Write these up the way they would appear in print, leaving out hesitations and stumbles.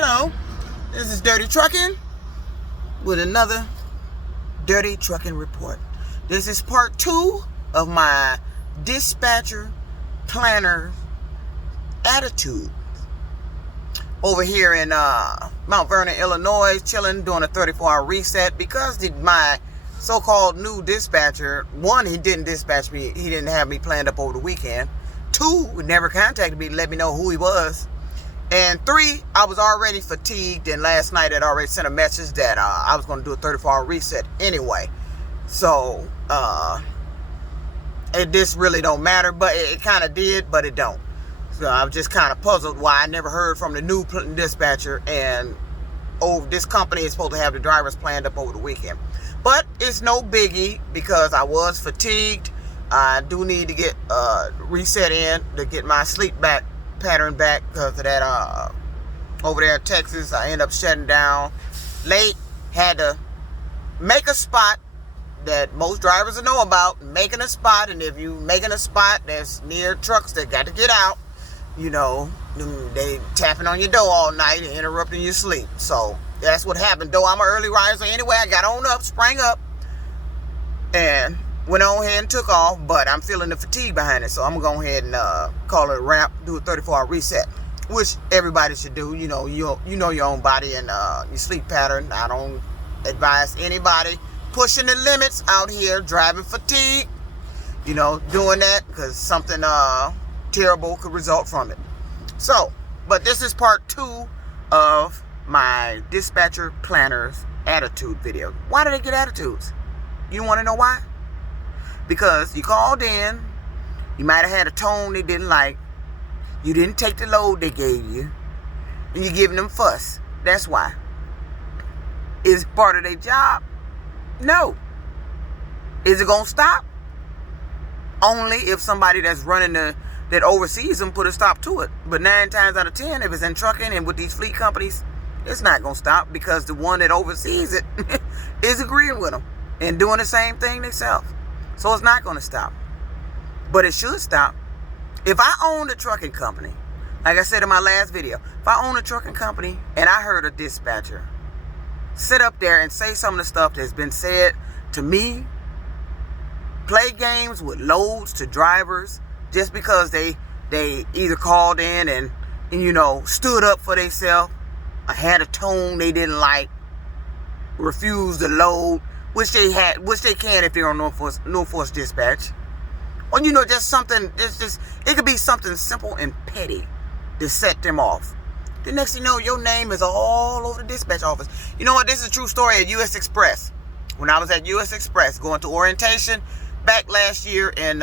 Hello, this is Dirty Trucking with another Dirty Trucking report. This is part 2 of my dispatcher planner attitude. Over here in Mount Vernon, Illinois, chilling, doing a 34-hour reset because my so-called new dispatcher, one, he didn't dispatch me. He didn't have me planned up over the weekend. 2, he never contacted me to let me know who he was. And 3, I was already fatigued, and last night I'd already sent a message that I was going to do a 34-hour reset anyway. So, this really don't matter, but it kind of did, but it don't. So I was just kind of puzzled why I never heard from the new dispatcher, and this company is supposed to have the drivers planned up over the weekend. But it's no biggie because I was fatigued. I do need to get reset in to get my sleep pattern back because of that over there in Texas. I ended up shutting down late. Had to make a spot that most drivers will know about, making a spot. And if you making a spot that's near trucks that got to get out, you know, they tapping on your door all night and interrupting your sleep. So that's what happened. Though I'm an early riser anyway, I got on up, sprang up, and went on ahead and took off, but I'm feeling the fatigue behind it, so I'm going to go ahead and call it a wrap, do a 34-hour reset, which everybody should do. You know your own body and your sleep pattern. I don't advise anybody pushing the limits out here, driving fatigue, doing that, because something terrible could result from it. So, but this is part 2 of my dispatcher planner's attitude video. Why do they get attitudes? You want to know why? Because you called in, you might have had a tone they didn't like, you didn't take the load they gave you, and you're giving them fuss. That's why. Is it part of their job? No. Is it going to stop? Only if somebody that's running that oversees them put a stop to it. But 9 times out of 10, if it's in trucking and with these fleet companies, it's not going to stop because the one that oversees it is agreeing with them and doing the same thing themselves. So it's not going to stop. But it should stop. If I owned a trucking company, like I said in my last video, if I own a trucking company and I heard a dispatcher sit up there and say some of the stuff that's been said to me, play games with loads to drivers just because they either called in and stood up for themselves, or had a tone they didn't like, refused to load, which they can if they're on Norfolk dispatch. Or just something, it could be something simple and petty to set them off. The next thing you know, your name is all over the dispatch office. You know what? This is a true story at U.S. Express. When I was at U.S. Express going to orientation back last year, and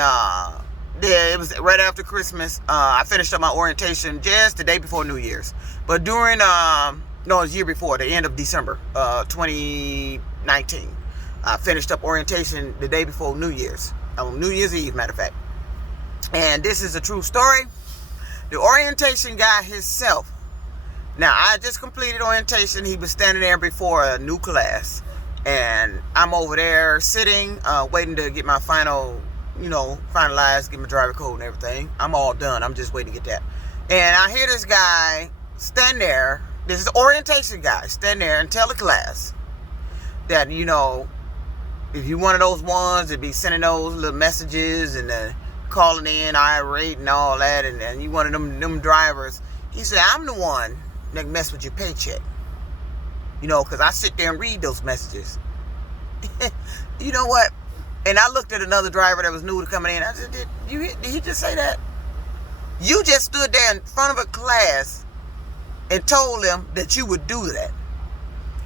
it was right after Christmas. I finished up my orientation just the day before New Year's. But during, it was the year before, the end of December 2019. I finished up orientation the day before New Year's. On New Year's Eve, matter of fact. And this is a true story. The orientation guy himself. Now, I just completed orientation. He was standing there before a new class. And I'm over there sitting, waiting to get my finalized, get my driver code and everything. I'm all done. I'm just waiting to get that. And I hear this guy stand there. This is the orientation guy. Stand there and tell the class that, if you one of those ones that be sending those little messages and calling in irate and all that, and you one of them drivers, he said, I'm the one that mess with your paycheck. Because I sit there and read those messages. You know what? And I looked at another driver that was new to coming in. I said, did he just say that? You just stood there in front of a class and told them that you would do that.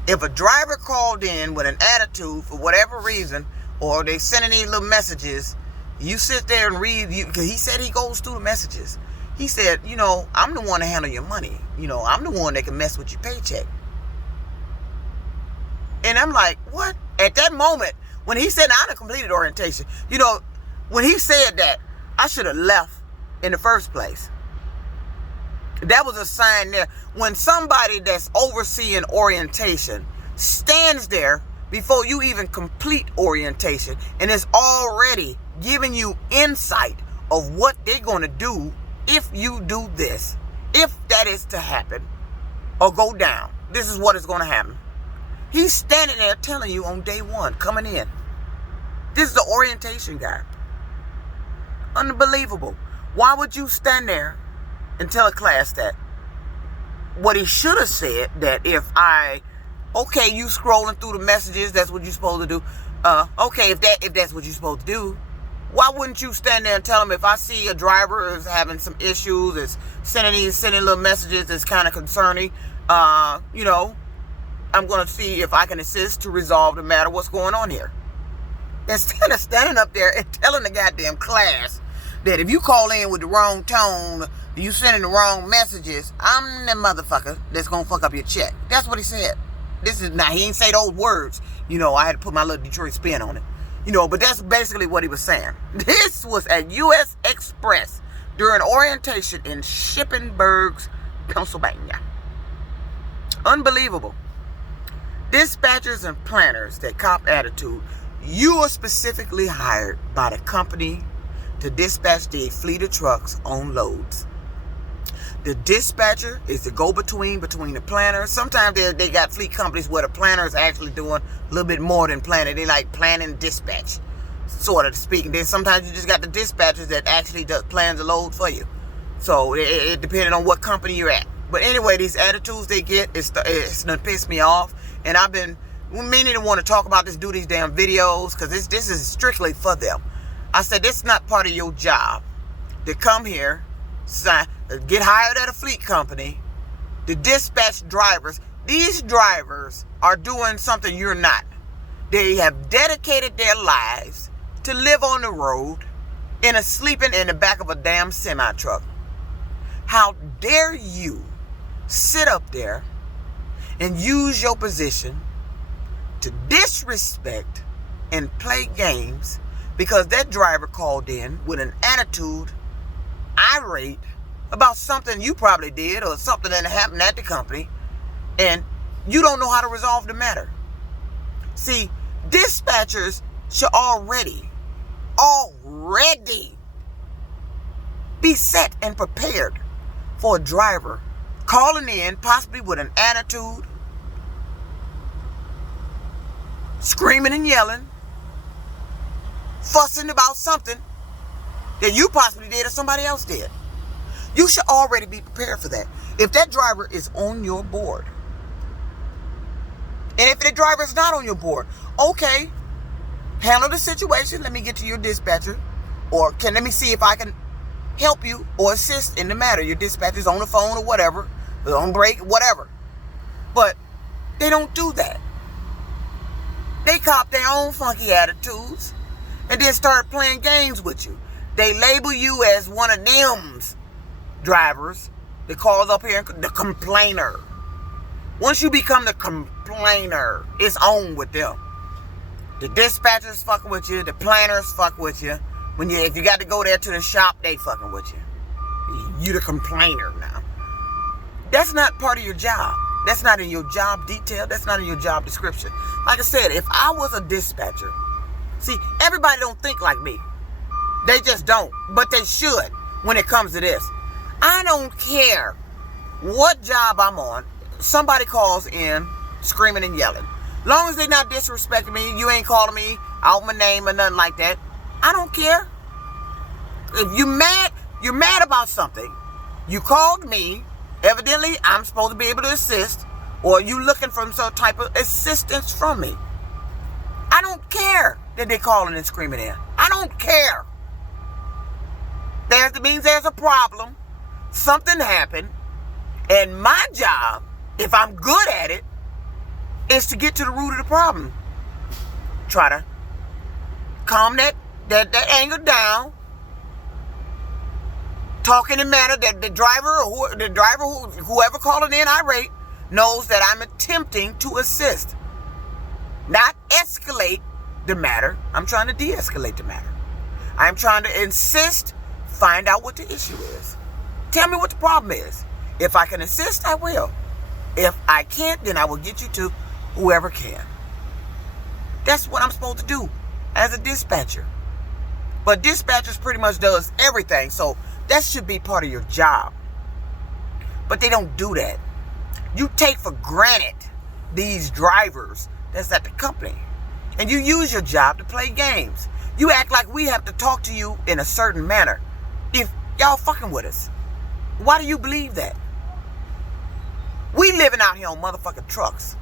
If a driver called in with an attitude for whatever reason, or they sending these little messages, you sit there and read, because he said he goes through the messages. He said, I'm the one to handle your money. I'm the one that can mess with your paycheck. And I'm like, what? At that moment, when he said, I done completed orientation, when he said that, I should have left in the first place. That was a sign there. When somebody that's overseeing orientation stands there before you even complete orientation and is already giving you insight of what they're going to do if you do this, if that is to happen, or go down. This is what is going to happen. He's standing there telling you on day one, coming in. This is the orientation guy. Unbelievable. Why would you stand there and tell a class that? What he should have said, that you scrolling through the messages, that's what you're supposed to do. Okay, if that's what you're supposed to do, why wouldn't you stand there and tell them, if I see a driver is having some issues, is sending little messages that's kind of concerning, I'm going to see if I can assist to resolve the matter, what's going on here. Instead of standing up there and telling the goddamn class that if you call in with the wrong tone, you sending the wrong messages, I'm the motherfucker that's going to fuck up your check. That's what he said. He ain't say those words. I had to put my little Detroit spin on it. But that's basically what he was saying. This was at U.S. Express during orientation in Shippensburg, Pennsylvania. Unbelievable. Dispatchers and planners that cop attitude. You are specifically hired by the company to dispatch the fleet of trucks on loads. The dispatcher is the go-between between the planner. Sometimes they got fleet companies where the planner is actually doing a little bit more than planning. They like planning dispatch, sort of speaking. Then sometimes you just got the dispatchers that actually plans the load for you. So it depending on what company you're at. But anyway, these attitudes they get, it's gonna piss me off. And I've been meaning to want to talk about this, do these damn videos, because this is strictly for them. I said, this is not part of your job to come here, get hired at a fleet company, to dispatch drivers. These drivers are doing something you're not. They have dedicated their lives to live on the road sleeping in the back of a damn semi-truck. How dare you sit up there and use your position to disrespect and play games because that driver called in with an attitude, irate, about something you probably did or something that happened at the company, and you don't know how to resolve the matter. See, dispatchers should already be set and prepared for a driver calling in possibly with an attitude, screaming and yelling, fussing about something that you possibly did or somebody else did. You should already be prepared for that. If that driver is on your board, and if the driver is not on your board, okay, handle the situation. Let me get to your dispatcher, or let me see if I can help you or assist in the matter. Your dispatcher's on the phone or whatever, or on break, whatever. But they don't do that. They cop their own funky attitudes and then start playing games with you. They label you as one of them's drivers that calls up here, the complainer. Once you become the complainer, it's on with them. The dispatchers fucking with you, the planners fuck with you. If you got to go there to the shop, they fucking with you. You the complainer now. That's not part of your job. That's not in your job detail. That's not in your job description. Like I said, if I was a dispatcher, see, everybody don't think like me. They just don't. But they should when it comes to this. I don't care what job I'm on. Somebody calls in screaming and yelling. Long as they're not disrespecting me, you ain't calling me out my name or nothing like that. I don't care. If you're mad about something. You called me. Evidently, I'm supposed to be able to assist, or you looking for some type of assistance from me. I don't care that they're calling and screaming in. I don't care. That means there's a problem. Something happened. And my job, if I'm good at it, is to get to the root of the problem. Try to calm that anger down. Talk in a manner that the driver whoever calling in irate knows that I'm attempting to assist. Not escalate the matter. I'm trying to de-escalate the matter. I'm trying to insist, find out what the issue is. Tell me what the problem is. If I can assist, I will. If I can't, then I will get you to whoever can. That's what I'm supposed to do as a dispatcher. But dispatchers pretty much does everything, so that should be part of your job. But they don't do that. You take for granted these drivers that's at the company. And you use your job to play games. You act like we have to talk to you in a certain manner if y'all fucking with us. Why do you believe that? We living out here on motherfucking trucks.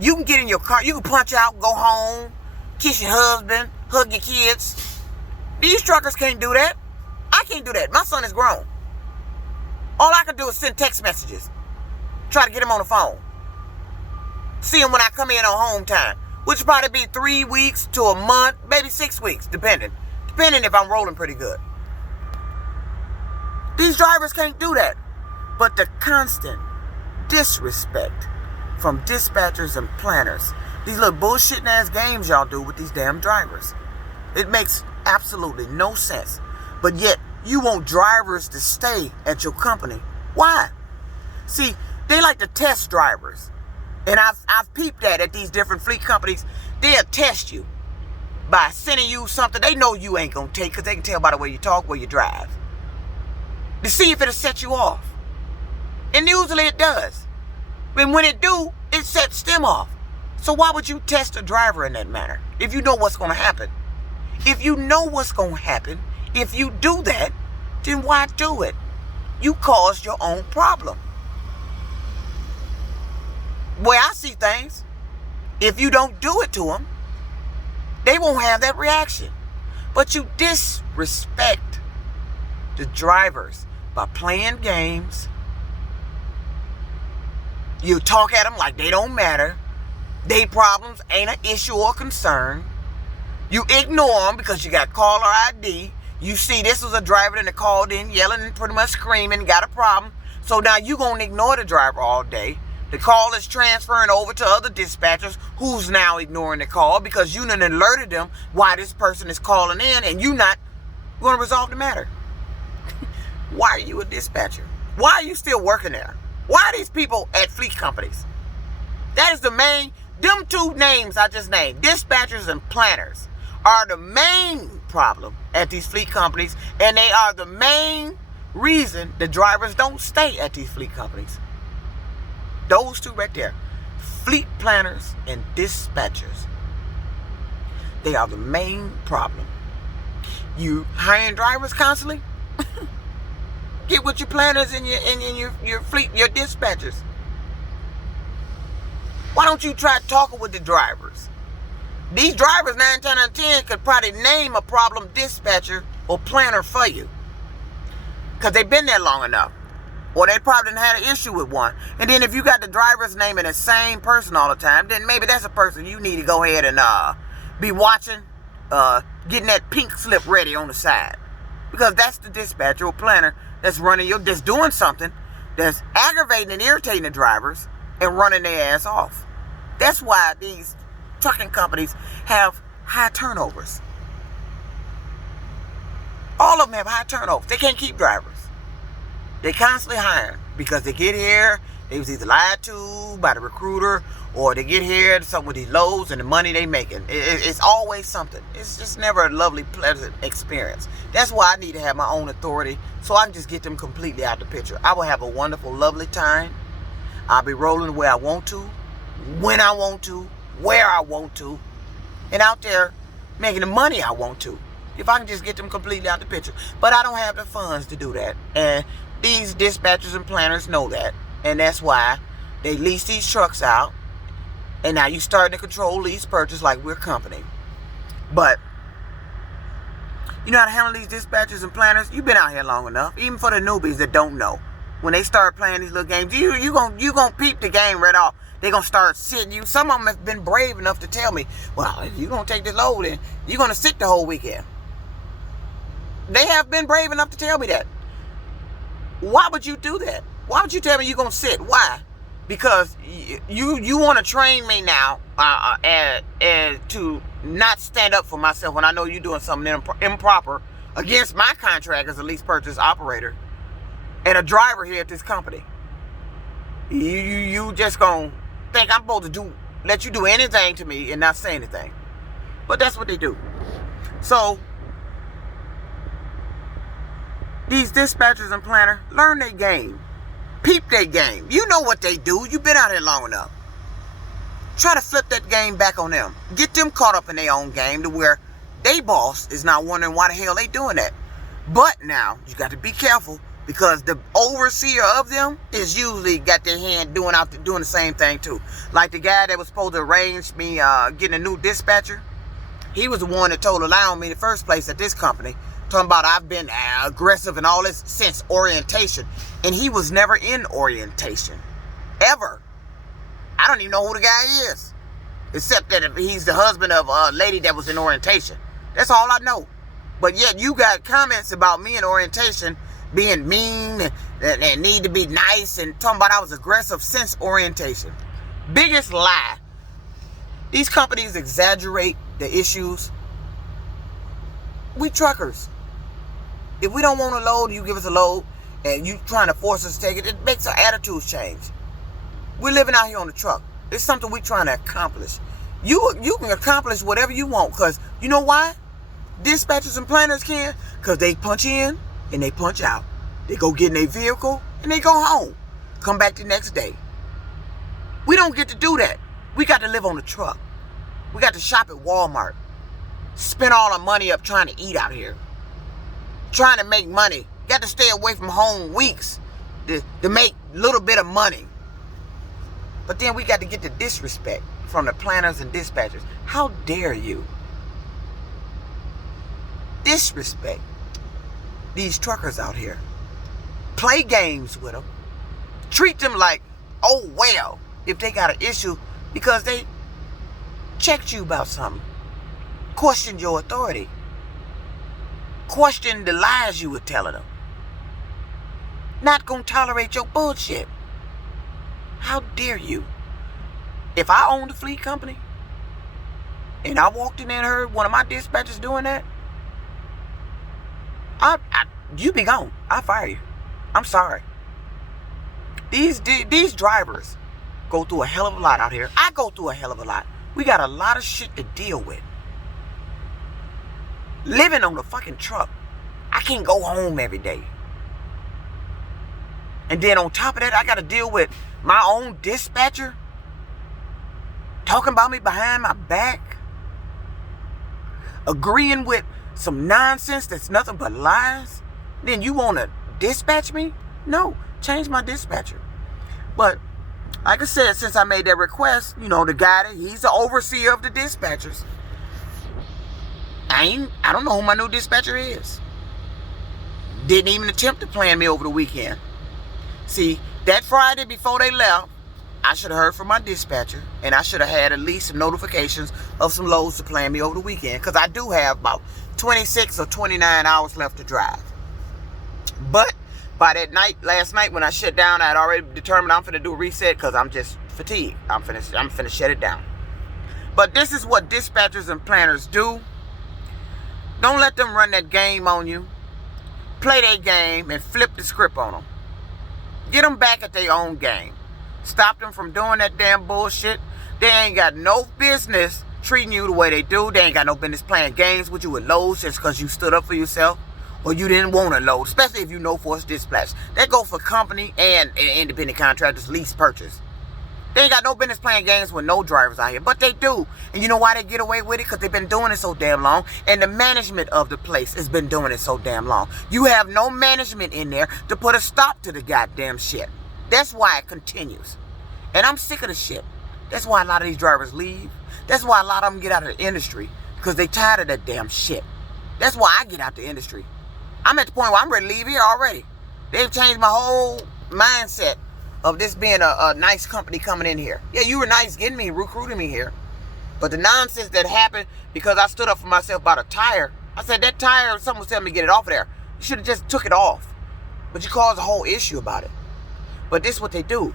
You can get in your car, you can punch out, go home, kiss your husband, hug your kids. These truckers can't do that. I can't do that. My son is grown. All I can do is send text messages. Try to get him on the phone. See him when I come in on home time, which will probably be 3 weeks to a month, maybe 6 weeks, depending if I'm rolling pretty good. These drivers can't do that. But the constant disrespect from dispatchers and planners, these little bullshitting ass games y'all do with these damn drivers, it makes absolutely no sense. But yet you want drivers to stay at your company. Why? See, they like to test drivers. And I've peeped that at these different fleet companies. They'll test you by sending you something they know you ain't gonna take, because they can tell by the way you talk, where you drive, to see if it'll set you off. And usually it does. And when it do, it sets them off. So why would you test a driver in that manner if you know what's gonna happen? If you know what's gonna happen, if you do that, then why do it? You caused your own problem. Where I see things, if you don't do it to them, they won't have that reaction. But you disrespect the drivers by playing games. You talk at them like they don't matter. Their problems ain't an issue or concern. You ignore them because you got caller ID. You see this was a driver that called in yelling and pretty much screaming, got a problem. So now you going to ignore the driver all day. The call is transferring over to other dispatchers who's now ignoring the call because you done alerted them why this person is calling in, and you not going to resolve the matter. Why are you a dispatcher? Why are you still working there? Why are these people at fleet companies? That is the main, them two names I just named, dispatchers and planners, are the main problem at these fleet companies, and they are the main reason the drivers don't stay at these fleet companies. Those two right there, fleet planners and dispatchers, they are the main problem. You hiring drivers constantly? Get with your planners and your fleet, your dispatchers. Why don't you try talking with the drivers? These drivers, 9 times out of 10, could probably name a problem dispatcher or planner for you, because they've been there long enough. Or they probably done had an issue with one. And then if you got the driver's name and the same person all the time, then maybe that's a person you need to go ahead and be watching, getting that pink slip ready on the side. Because that's the dispatcher or planner that's that's doing something that's aggravating and irritating the drivers and running their ass off. That's why these trucking companies have high turnovers. All of them have high turnovers. They can't keep drivers. They constantly hire because they get here, they was either lied to by the recruiter, or they get here to something with these loads and the money they making. It's always something. It's just never a lovely, pleasant experience. That's why I need to have my own authority, so I can just get them completely out the picture. I will have a wonderful, lovely time. I'll be rolling where I want to, when I want to, where I want to, and out there making the money I want to, if I can just get them completely out the picture. But I don't have the funds to do that, and these dispatchers and planners know that, and that's why they lease these trucks out, and now you starting to control lease purchase like we're a company. But you know how to handle these dispatchers and planners? You've been out here long enough. Even for the newbies that don't know, when they start playing these little games, you gonna peep the game right off. They gonna start sitting you. Some of them have been brave enough to tell me, well, if you gonna take this load in, you're gonna sit the whole weekend. They have been brave enough to tell me that. Why would you do that? Why would you tell me you're going to sit? Why? Because you want to train me now and to not stand up for myself when I know you're doing something improper against my contract as a lease purchase operator and a driver here at this company. You just going to think I'm supposed to let you do anything to me and not say anything. But that's what they do. So these dispatchers and planners, learn their game. Peep their game. You know what they do. You've been out here long enough. Try to flip that game back on them. Get them caught up in their own game to where they boss is not wondering why the hell they doing that. But now, you got to be careful because the overseer of them is usually got their hand doing the same thing too. Like the guy that was supposed to arrange me getting a new dispatcher. He was the one that told a lie on me in the first place at this company. Talking about I've been aggressive and all this since orientation. And he was never in orientation. Ever. I don't even know who the guy is. Except that he's the husband of a lady that was in orientation. That's all I know. But yet you got comments about me in orientation being mean and need to be nice and talking about I was aggressive since orientation. Biggest lie. These companies exaggerate the issues. We truckers. If we don't want a load, you give us a load and you trying to force us to take it, it makes our attitudes change. We're living out here on the truck. It's something we're trying to accomplish. You can accomplish whatever you want because you know why? Dispatchers and planners can, because they punch in and they punch out. They go get in their vehicle and they go home. Come back the next day. We don't get to do that. We got to live on the truck. We got to shop at Walmart. Spend all our money up trying to eat out here. Trying to make money. Got to stay away from home weeks to make a little bit of money. But then we got to get the disrespect from the planners and dispatchers. How dare you? Disrespect these truckers out here. Play games with them. Treat them like, oh well, if they got an issue because they checked you about something. Questioned your authority. Questioned the lies you were telling them. Not gonna tolerate your bullshit. How dare you? If I owned a fleet company and I walked in there and heard one of my dispatchers doing that, you be gone. I'll fire you. I'm sorry. These drivers go through a hell of a lot out here. I go through a hell of a lot. We got a lot of shit to deal with. Living on the fucking truck. I can't go home every day. And then on top of that, I got to deal with my own dispatcher talking about me behind my back. Agreeing with some nonsense that's nothing but lies. Then you want to dispatch me? No, change my dispatcher. But like I said, since I made that request, you know, the guy, he's the overseer of the dispatchers. I don't know who my new dispatcher is. Didn't even attempt to plan me over the weekend. See, that Friday before they left, I should have heard from my dispatcher, and I should have had at least some notifications of some loads to plan me over the weekend, because I do have about 26 or 29 hours left to drive. But by that night, last night when I shut down, I had already determined I'm finna do a reset because I'm just fatigued. I'm finna shut it down. But this is what dispatchers and planners do. Don't let them run that game on you. Play their game and flip the script on them. Get them back at their own game. Stop them from doing that damn bullshit. They ain't got no business treating you the way they do. They ain't got no business playing games with you with loads just because you stood up for yourself or you didn't want a load, especially if you know Force Dispatch. That go for company and independent contractors, lease purchase. They ain't got no business playing games with no drivers out here, but they do. And you know why they get away with it? Because they've been doing it so damn long, and the management of the place has been doing it so damn long. You have no management in there to put a stop to the goddamn shit. That's why it continues. And I'm sick of the shit. That's why a lot of these drivers leave. That's why a lot of them get out of the industry, because they tired of that damn shit. That's why I get out the industry. I'm at the point where I'm ready to leave here already. They've changed my whole mindset of this being a nice company coming in here. Yeah, you were nice getting me, recruiting me here. But the nonsense that happened because I stood up for myself about a tire. I said, that tire, someone was telling me to get it off of there. You should have just took it off. But you caused a whole issue about it. But this is what they do.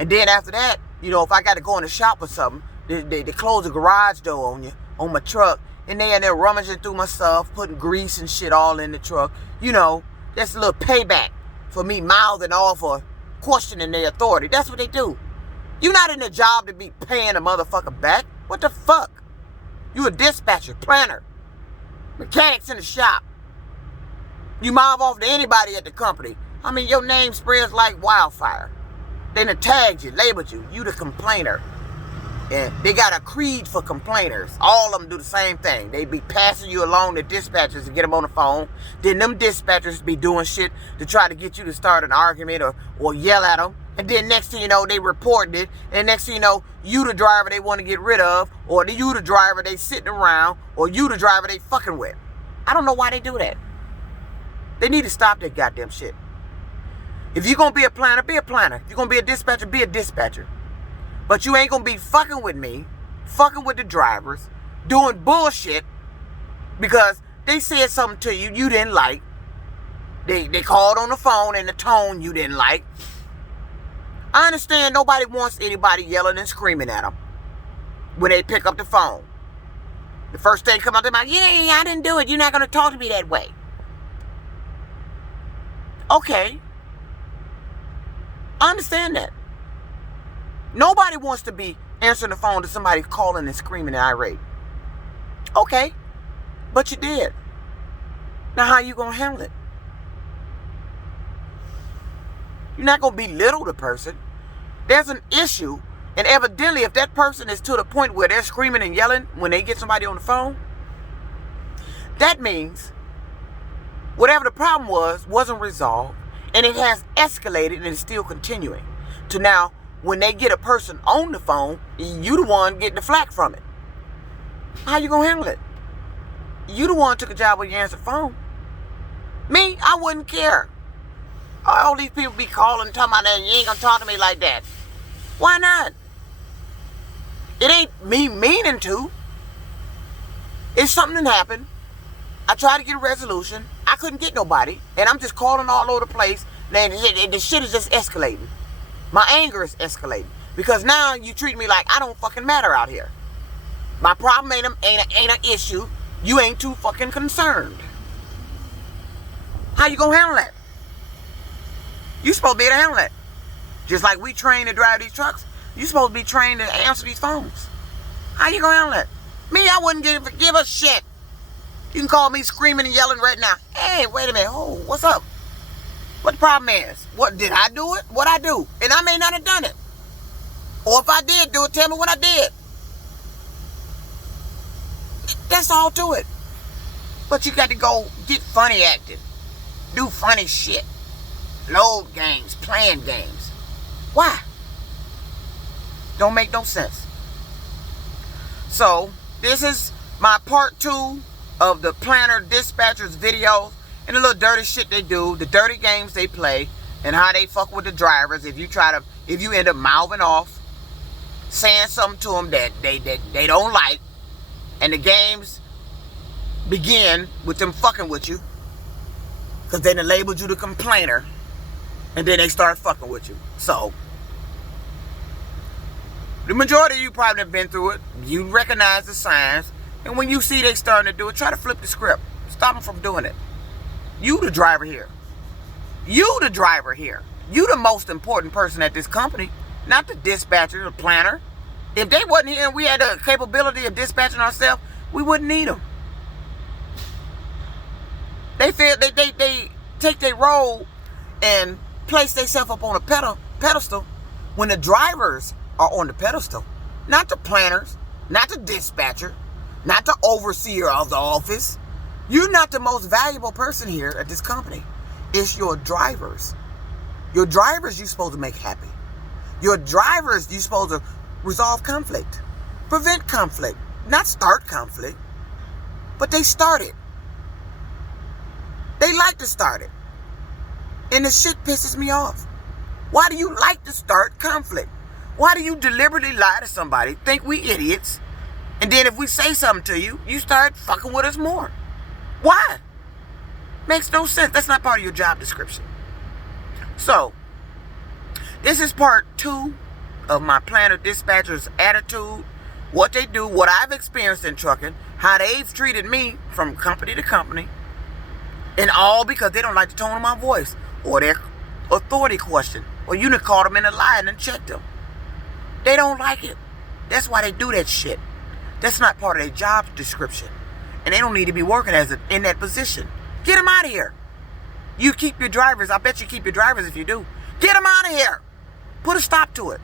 And then after that, you know, if I got to go in the shop or something, they close the garage door on you, on my truck. And they in there rummaging through my stuff, putting grease and shit all in the truck. You know, that's a little payback for me mouthing off or questioning their authority. That's what they do. You're not in the job to be paying a motherfucker back. What the fuck? You a dispatcher, planner, mechanics in the shop. You mouth off to anybody at the company. I mean, your name spreads like wildfire. Then it tagged you, labeled you. You the complainer. And they got a creed for complainers. All of them do the same thing. They be passing you along the dispatchers to get them on the phone. Then them dispatchers be doing shit to try to get you to start an argument or yell at them. And then next thing you know, they reported it. And next thing you know, you the driver they want to get rid of. Or you the driver they sitting around. Or you the driver they fucking with. I don't know why they do that. They need to stop that goddamn shit. If you're going to be a planner, be a planner. If you're going to be a dispatcher, be a dispatcher. But you ain't going to be fucking with me, fucking with the drivers, doing bullshit because they said something to you you didn't like. They called on the phone in the tone you didn't like. I understand nobody wants anybody yelling and screaming at them when they pick up the phone. The first thing come out their mouth, yeah, I didn't do it. You're not going to talk to me that way. Okay. I understand that. Nobody wants to be answering the phone to somebody calling and screaming and irate. Okay. But you did. Now how you going to handle it? You're not going to belittle the person. There's an issue. And evidently, if that person is to the point where they're screaming and yelling when they get somebody on the phone, that means whatever the problem was wasn't resolved. And it has escalated and is still continuing. To now, when they get a person on the phone, you the one getting the flack from it. How you going to handle it? You the one took a job when you answer the phone. Me, I wouldn't care. All these people be calling and talking about that, you ain't going to talk to me like that. Why not? It ain't me meaning to. It's something that happened. I tried to get a resolution. I couldn't get nobody. And I'm just calling all over the place. And the shit is just escalating. My anger is escalating. Because now you treat me like I don't fucking matter out here. My problem ain't an issue. You ain't too fucking concerned. How you gonna handle that? You supposed to be able to handle that. Just like we train to drive these trucks. You supposed to be trained to answer these phones. How you gonna handle that? Me, I wouldn't give a shit. You can call me screaming and yelling right now. Hey, wait a minute. Oh, what's up? What the problem is? What, did I do it? What I do? And I may not have done it. Or if I did do it, tell me what I did. That's all to it. But you got to go get funny acting. Do funny shit. Load games. Playing games. Why? Don't make no sense. So, this is my part 2 of the planner dispatchers videos and the little dirty shit they do, the dirty games they play, and how they fuck with the drivers. If you end up mouthing off, saying something to them that they don't like, and the games begin with them fucking with you, because they done labeled you the complainer, and then they start fucking with you. So, the majority of you probably have been through it. You recognize the signs. And when you see they starting to do it, try to flip the script. Stop them from doing it. You the driver here. You the driver here. You the most important person at this company. Not the dispatcher, the planner. If they wasn't here and we had the capability of dispatching ourselves, we wouldn't need them. They feel they take their role and place themselves up on a pedestal when the drivers are on the pedestal. Not the planners, not the dispatcher, not the overseer of the office. You're not the most valuable person here at this company. It's your drivers. Your drivers you're supposed to make happy. Your drivers you're supposed to resolve conflict. Prevent conflict. Not start conflict. But they start it. They like to start it. And the shit pisses me off. Why do you like to start conflict? Why do you deliberately lie to somebody, think we idiots, and then if we say something to you, you start fucking with us more? Why? Makes no sense. That's not part of your job description. So, this is part 2 of my planner dispatcher's attitude, what they do, what I've experienced in trucking, how they've treated me from company to company, and all because they don't like the tone of my voice, or their authority question, or you done caught them in a lie and checked them. They don't like it. That's why they do that shit. That's not part of their job description. And they don't need to be working in that position. Get them out of here. You keep your drivers. I bet you keep your drivers if you do. Get them out of here. Put a stop to it.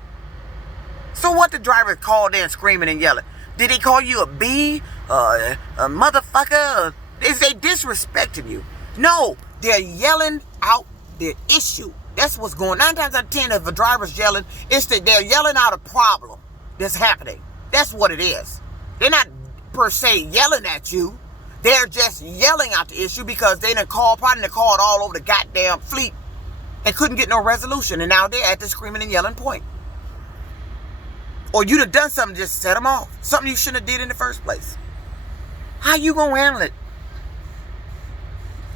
So what the driver called in screaming and yelling? Did he call you a B? A motherfucker? Is they disrespecting you? No, they're yelling out their issue. That's what's going on. 9 times out of 10, if a driver's yelling, it's that they're yelling out a problem that's happening. That's what it is. They're not per se yelling at you. They're just yelling out the issue because they probably called all over the goddamn fleet and couldn't get no resolution. And now they're at the screaming and yelling point. Or you'd have done something just set them off. Something you shouldn't have did in the first place. How you gonna handle it?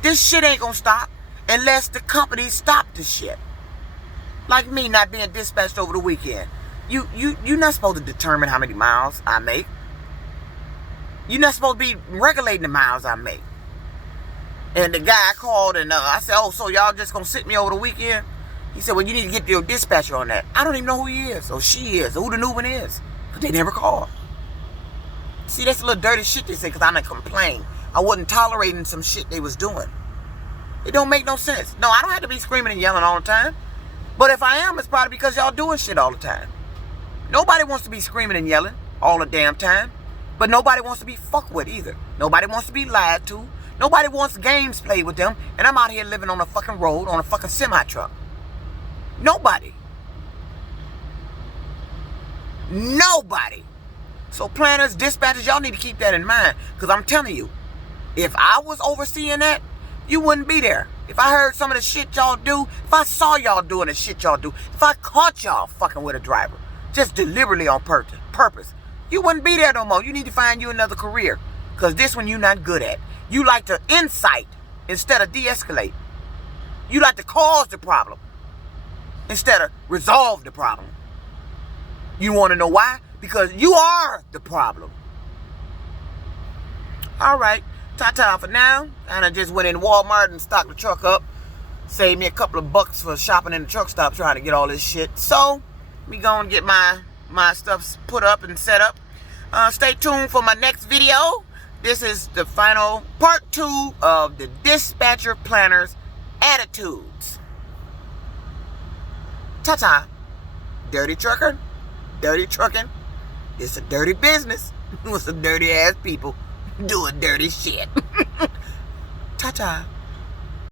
This shit ain't gonna stop unless the company stop the shit. Like me not being dispatched over the weekend. You're not supposed to determine how many miles I make. You're not supposed to be regulating the miles I make. And the guy called and I said, oh, so y'all just gonna sit me over the weekend? He said, well, you need to get your dispatcher on that. I don't even know who he is, or she is, or who the new one is. Because they never called. See, that's a little dirty shit they say because I'm going to complain. I wasn't tolerating some shit they was doing. It don't make no sense. No, I don't have to be screaming and yelling all the time. But if I am, it's probably because y'all doing shit all the time. Nobody wants to be screaming and yelling all the damn time. But nobody wants to be fucked with either. Nobody wants to be lied to. Nobody wants games played with them. And I'm out here living on a fucking road on a fucking semi-truck. Nobody. Nobody. So planners, dispatchers, y'all need to keep that in mind. Because I'm telling you, if I was overseeing that, you wouldn't be there. If I heard some of the shit y'all do, if I saw y'all doing the shit y'all do, if I caught y'all fucking with a driver, just deliberately on purpose, you wouldn't be there no more. You need to find you another career. Because this one you're not good at. You like to incite instead of de-escalate. You like to cause the problem instead of resolve the problem. You want to know why? Because you are the problem. All right. Ta-ta for now. And I just went in Walmart and stocked the truck up. Saved me a couple of bucks for shopping in the truck stop trying to get all this shit. So, me going to get my stuff put up and set up. Stay tuned for my next video. This is the final part 2 of the Dispatcher Planner's Attitudes. Ta-ta. Dirty trucker. Dirty trucking. It's a dirty business with some dirty ass people doing dirty shit. Ta-ta.